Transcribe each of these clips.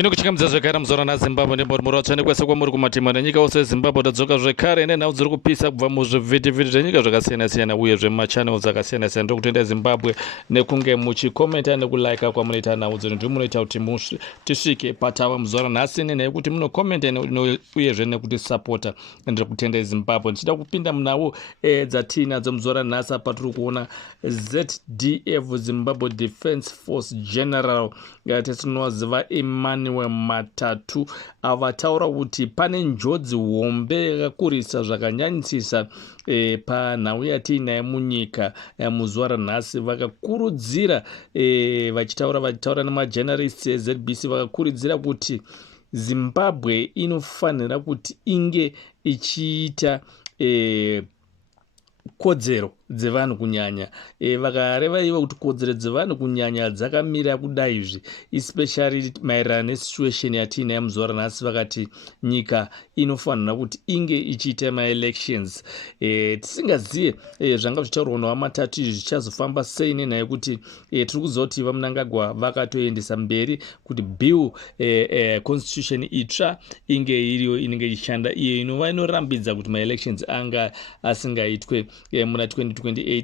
Ndino kuchika mzazvekare muzora naZimbabwe ndembori muratsvani kwese kwamuri kumatima nenyika ose Zimbabwe tadzoka zvekare nenhau dziri kupisa kubva muzvivhitivhiti zvenyika zvakasiyana-siyana uye zvemachannels akasiyana-siyana. Ndokutenda Zimbabwe nekunge muchikomenta nekulaika kwamunoita nhau dzino ndiri munoita kuti tisvike patava muzora nhasi nenhau kuti munokomenta uyezve nekuti sapota. Ndiri kutenda Zimbabwe ndichida kupinda munhau dzatinadzo muzora nhasi apa tiri kuona ZDF Zimbabwe Defence Force General tetinoziva Emmanuel Matatu avataura kuti pane njodzi hombe yakakurisa zvakanyanyisisa panhau yatiinayo munyika muzuva ranhasi. Vakakurudzira vachitaura nemajournalists eZBC vakakurudzira kuti Zimbabwe inofanira kuti inge ichiita kodzero dzevanhu kunyanya. Vakareva ivo kuti kodzero dzevanhu kunyanya dzakamira kudaizvi, especially maererano nesituation yatiinayo muzuva ranhasi. Vakati nyika inofanira kuti inge ichiita maelections. Tisingazive zvanga zvitaurwa naWamatatu izvi zvichazofamba sei nenhau yekuti tiri kuziva kuti vaMnangagwa vakatoendesa mberi kuti bill constitution itsva inge iriyo inenge ichishanda, iyo inova inorambidza kuti maelections anga asingaitwe muna 2028.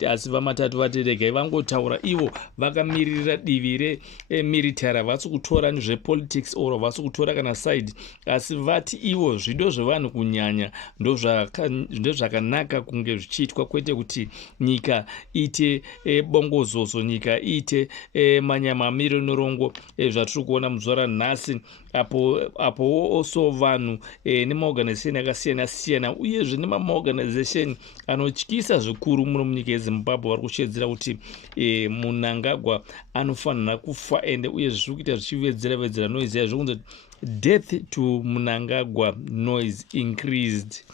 Asi vaMatatu vati regai vangotaura ivo vakamirira divi remilitary, havasi kutora nezvepolitics or havasi kutora kana side, asi vati ivo zvido zvevanhu kunyanya ndozvakanaka kunge zvichiitwa, kwete kuti nyika ite bongozozo, nyika ite manyamamiro norongo zvatiri kuona muzuva ranhasi. Apo oso vanhu nemaorganization akasiyana-siyana uyezve nemaorganization anotyisa zvikuru muno munyika yeZimbabwe vari kushedzera kuti Mnangagwa anofanira kufa, ende uyezve zviri kuita zvichivedzera noise yazvo kunzi death to Mnangagwa noise increased,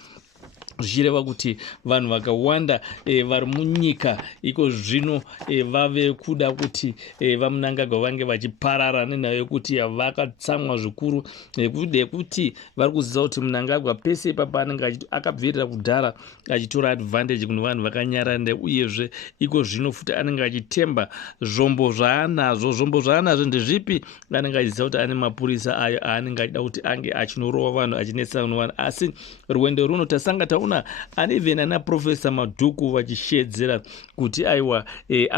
zvichireva kuti vanhu vakawanda vari munyika iko zvino vave kuda kuti vaMnangagwa vange vachiparara nenhau yekuti vakatsamwa zvikuru nekuti vari kuziva kuti Mnangagwa pese ipapa anenge akabvirira kudhara achitora advantage kuno vanhu vakanyaranda, uyezve iko zvino futi anenge achitemba zvombo zvaanazvo ndezvipi? Anenge achiziva kuti ane mapurisa ayo aanenge achida kuti ange achinorova vanhu achinetsana nevanhu. Asi rwendo runo tasanga taona even ana Profesa Madhuku vachishedzera kuti aiwa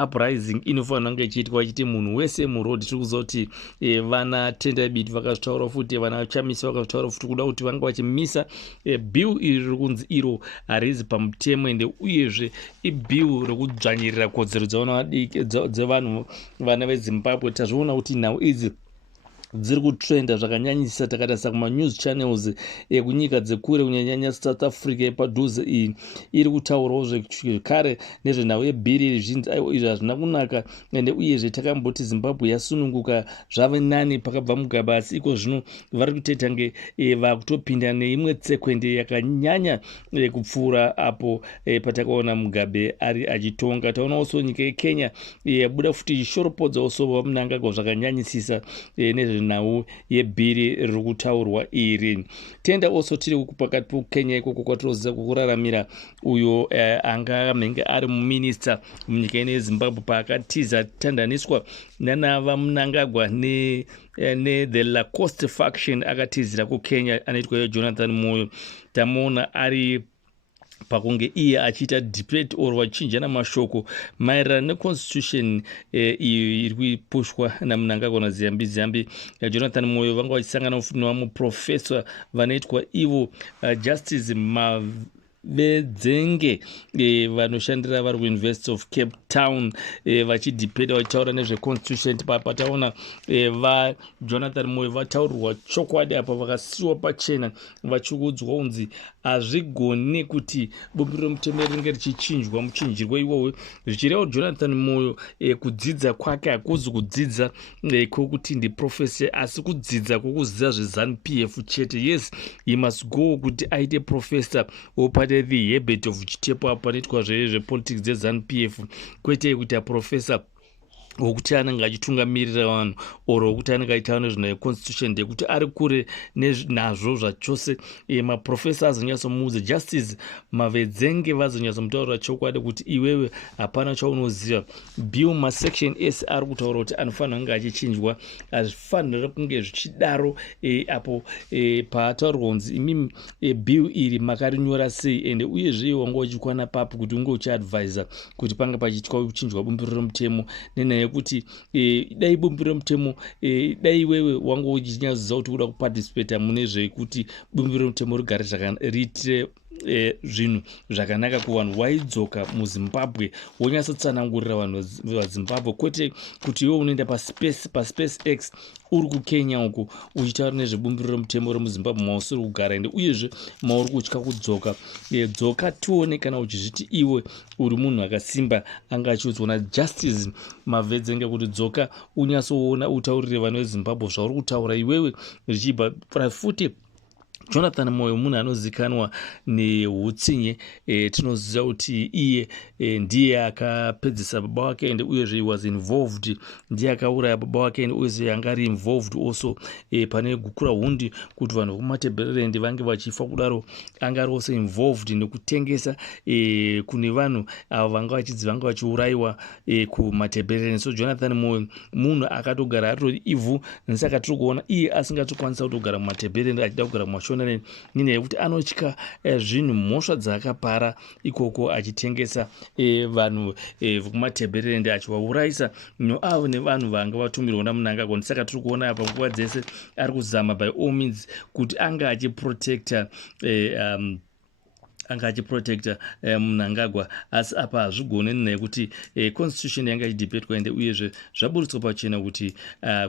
uprising inofanira kunge ichiitwa vachiti munhu wese muroad. Tiri kuziva kuti vana Tendai Biti vakazvitaura futi, vana Chamisa vakazvitaura futi kuda kuti vange vachimisa bill iri riri kunzi iro harizi pamutemo, ende uyezve ibill rekudzvanyirira kodzero dzevanhu vana veZimbabwe. Tazviona kuti nhau idzi dziri kutrenda zvakanyanyisa. Takatarisa kuma-news channels kunyika dzekure kunyanyanya South Africa yepadhuze iyi iri kutaurawo zvekare nezvenhau yebhiri zvinzi izvi hazvina kunaka, ende uyezve takamboti Zimbabwe yasununguka zvave nani pakabva Mugabe, asi iko zvino vari kutoita nge vakutopinda neimwe tsekwende yakanyanya kupfuura apo patakaona Mugabe ari achitonga. Taona also nyika yeKenya yabuda futi ichishoropodzwa also vaMnangagwa zvakanyanyisisa nezvenhau yebhiri riri kutaurwa iri. Tenda also tiri pakati peKenya ikoko kwatinoziva kukuraramira uyo anga mhenge ari muminista munyika ino yeZimbabwe paakatiza tandaniswa nanava Mnangagwa the Lacoste faction akatizira kuKenya anoitwa yaJonathan Moyo. Tamuona ari pakunge iye achiita debate or vachinjana mashoko maererano neconstitution iyo iri kupushwa naMnangagwa naZiyambi. Jonathan Moyo vanga vachisangana navamuprofesa vanoitwa ivo Justice Mavedzenge vanoshandira vari kuUniversity of Cape Town vachidhibheta vachitaura nezveconstitution. Pataona vaJonathan Moyo vataurirwa chokwadi apa, vakasiyiwa pachena vachiudzwa kunzi hazvigoni kuti bumbiro remutemo ringe richichinjwa muchinjirwo iwowo, zvichireva Jonathan Moyo kudzidza kwake hakuzi kudzidza kwokuti ndiprofesa, asi kudzidza kwokuziva zveZANU-PF chete. Yes, he must go kuti aite professor opate the habit of chitepo apa panoitwa zvepolitics dzeZANU-PF, kwete kuti aprofesa wokuti anenge achitungamirira vanhu oro wokuti anenge aitaura nezvinayeconstitution ndekuti ari kure nazvo zvachose. Maprofesa azonyatsomuudza justice Mavedzenge vazonyatsomutaurira chokwadi kuti iwewe hapana chaunoziva. bill masection ese ari kutaura kuti anofanira kunge achichinjwa, hazvifanira kunge zvichidaro apo pataurirwa kunzi imimi bill iri makarinyora sei, ende uyezve wanga uchikwana papo kuti unge uchiadvisa kuti panga pachiitwa kuchinjwa bumbiro romutemo nenyaya yekuti dai bumbiro romutemo dai iwewe wanga uchinyaziva kuti uda kuparticipata mune zvekuti bumbiro romutemo rigare riitire zvinhu zvakanaka kuvanhu, waidzoka muZimbabwe wonyatsotsanangurira vanhu vaZimbabwe, kwete kuti iwe unoenda paSpaceX uri kuKenya uko uchitaura nezvebumbiro romutemo remuZimbabwe mausiri kugara, ende uyezve mauri kutya kudzoka. Dzoka tione kana uchizviti iwe uri munhu akasimba anga achiudzwa Justice Mavedzenge kuti dzoka unyatsoona utaurire vanhu veZimbabwe zvauri kutaura iwewe zvichibva futi. Jonathan Moyo munhu anozikanwa neutsinye, tinoziva kuti iye ndiye akapedzisa baba wake ende uyezve was involved, ndiye akauraya baba wake ende uyezve anga ari involved also pane gukura hundi kuti vanhu vekumaTebeleland vange vachifa, kudaro anga ari also involved nekutengesa kune vanhu avo vanga vachidzi vanga vachiurayiwa kumaTebeleland. So Jonathan Moyo munhu akatogara atori ivhu, nesaka tiri kuona iye asingatokwanisa kutogara mumaTebeleland achida kugara mumashona nenyaya yekuti anotya zvinhu, mhosva dzaakapara ikoko achitengesa vanhu vekumaTebeleland achivaurayisa noavo nevanhu vanga vatumirwa naMnangagwa. Saka tiri kuona apa nguva dzese ari kuzama by all means kuti anga achiprotecta Mnangagwa, asi apa hazvigone nenyaya yekuti constitution yanga ichidhibeitwa ende uyezve zvaburitswa pachena kuti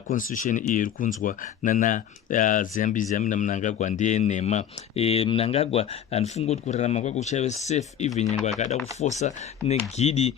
constitution iyi iri kunzwa naZambia naMnangagwa ndiye nhema. Mnangagwa handifungi kuti kurarama kwake kuchaive safe even nyange akada kufosa negidi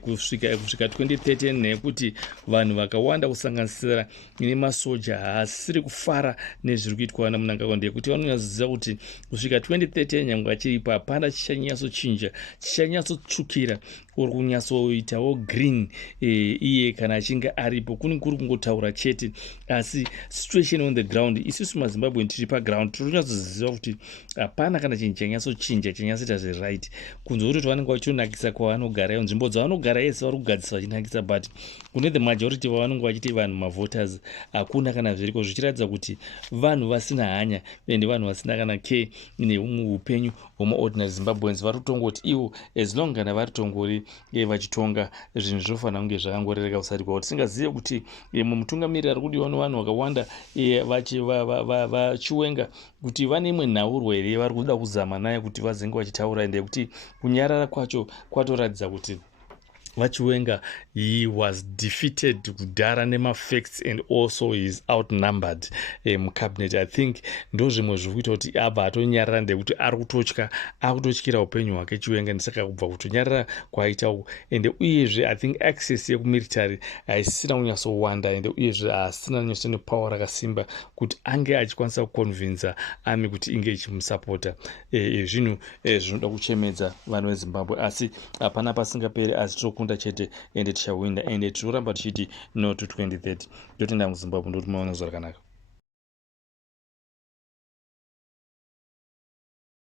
kusvika 2030 nenyaya yekuti vanhu vakawanda kusanganisira nemasoja haasiri kufara nezviri kuitwa naMnangagwa, ndeyekuti vanonyatsoziva kuti kusvika 2030 nyange achiripa hapana chichanyatso-chinja, chichanyatsotsvukira uri kunyatsoitawo green iye kana achinge aripo. kuri kungotaura chete, asi situation on the ground isusu maZimbabwe tiri paground tiri kunyatsoziva kuti hapana kana chinhu chanyatsochinja chanyatsoita zveright, kunze kuti vanenge vachitonakisa kwavanogara, nzvimbo dzavanogara yese vari kugadzisa vachinakisa, but kune the majority vavanenge vachiti vanhu mavoters hakuna kana zviriko, zvichiratidza kuti vanhu vasina hanya ende vanhu vasina kana care neumwe upenyu hwemaordinary Zimbabweans. vari kutongoti ivo as long kana vari tongori vachitonga zvinhu zvinofanira kunge zvakangorereka kusati kwavo. Tisingazive kuti mumutungamiriri ari kudiwa nevanhu vakawanda vachiwenga kuti vane imwe nhaurwa here vari kuda kuzama naye kuti vazenge vachitaura, ende kuti kunyarara kwacho kwatoratidza kuti vachiwenga he was defeated kudhara nemafacts and also he is outnumbered mucabinet. I think ndo zvimwe zviri kuita kuti abva atonyarara, ndekuti ari kutotya, akutotyira upenyu hwake chiwenga, ndisaka kubva kutonyarara kwaitawo. Ende uyezve I think access yekumilitary haisina kunyatsowanda, ende uyezve haasina kunyatso nepower rakasimba kuti ange achikwanisa kuconvinza army kuti inge ichimusapota. Zvinhu zvinoda kuchemedza vanhu veZimbabwe, asi hapana pasingaperi, asi tokunda chete ende tichawinda, ende tinoramba tichiti no to 2030. Ndotenda muZimbabwe ndotimaona zvakanaka.